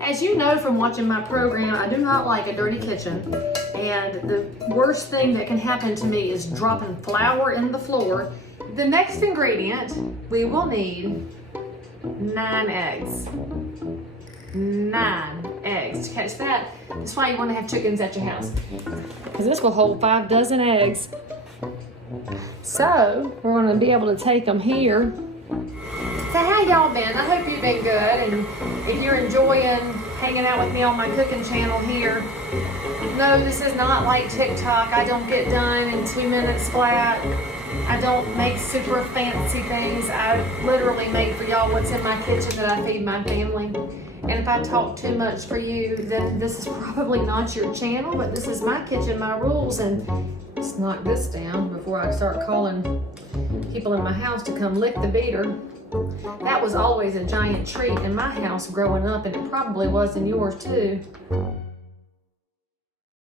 As you know from watching my program, I do not like a dirty kitchen. And the worst thing that can happen to me is dropping flour in the floor. The next ingredient, we will need 9 eggs. 9 eggs. To catch that, that's why you want to have chickens at your house. Because this will hold 5 dozen eggs. So, we're going to be able to take them here. So how y'all been? I hope you've been good, and if you're enjoying hanging out with me on my cooking channel here, no, this is not like TikTok. I don't get done in 2 minutes flat. I don't make super fancy things. I literally make for y'all what's in my kitchen that I feed my family. And if I talk too much for you, then this is probably not your channel, but this is my kitchen, my rules, and let's knock this down before I start calling people in my house to come lick the beater. That was always a giant treat in my house growing up, and it probably was in yours too.